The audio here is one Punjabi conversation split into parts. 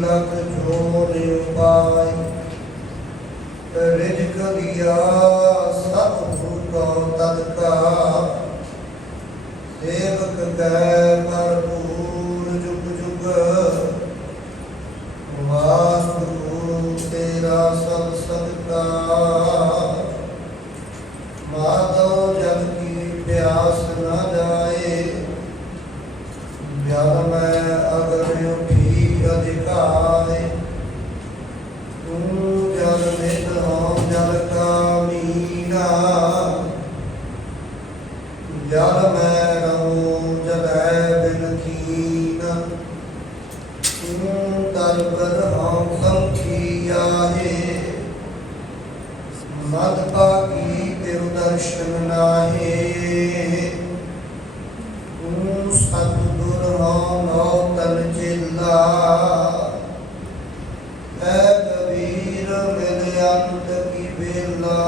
ਲਖ ਜੋਰ ਉਪਾਇ ਰਿਜਕ ਦਿਆ ਸਭ ਹੁਕਮ ਤਦਕਾ ਸੇਵਕ ਕੈ ਪਰ ਨਾਹੀ ਮਦ ਬਾਕੀ ਤੇਰੂ ਦਰਸ਼ਨ ਨਾਹੀ। ਤੂੰ ਸਤ ਗੁਰ ਹਉ ਨੋ ਤਨ ਚਿਲਾ। ਐ ਕਬੀਰ ਮਿਲ ਅੰਤ ਕੀ ਬੇਲਾ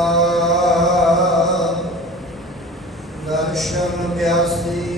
ਦਰਸ਼ਨ ਪਿਆਸੀ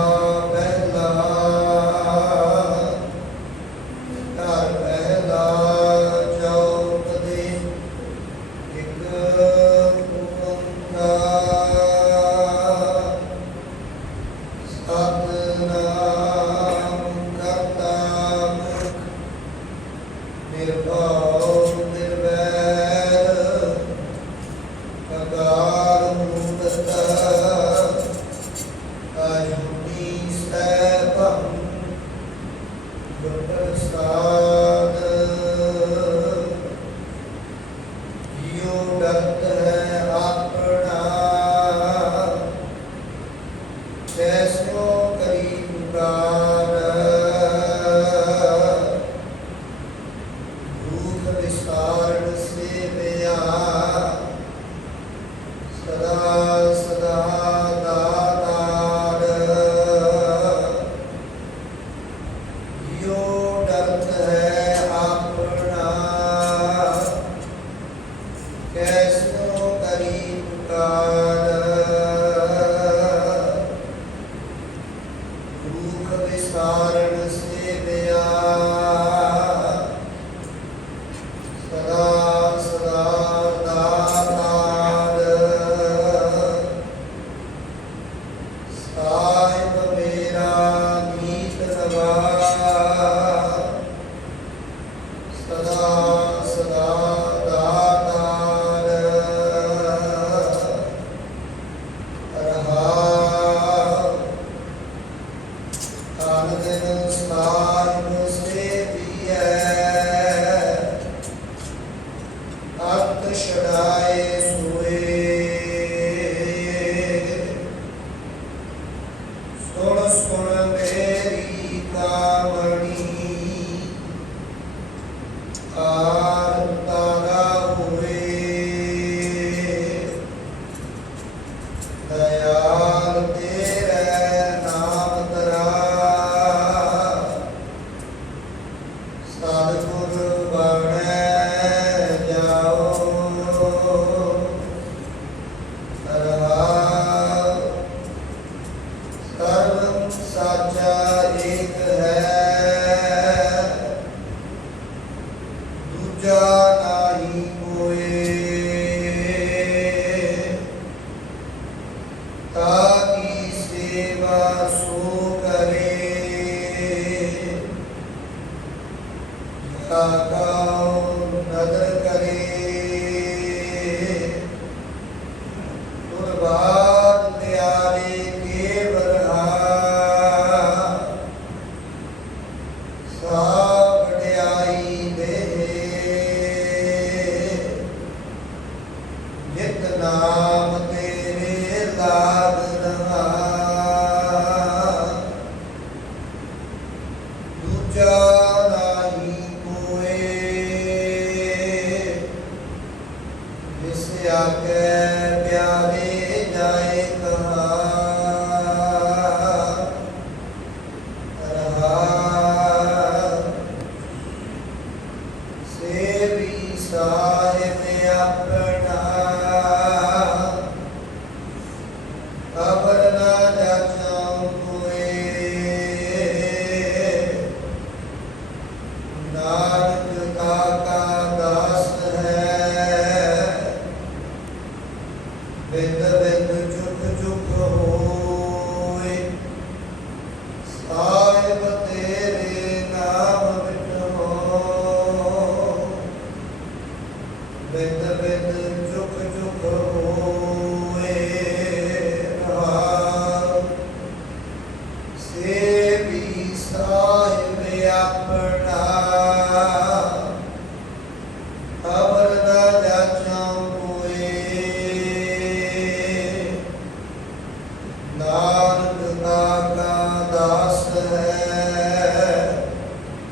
कार ਸਦਾ Prosperare vita, Maria. सब साचा एक है। दूजा नहीं कोई ताकि सेवा सो करे। ताका 자. Capernaum.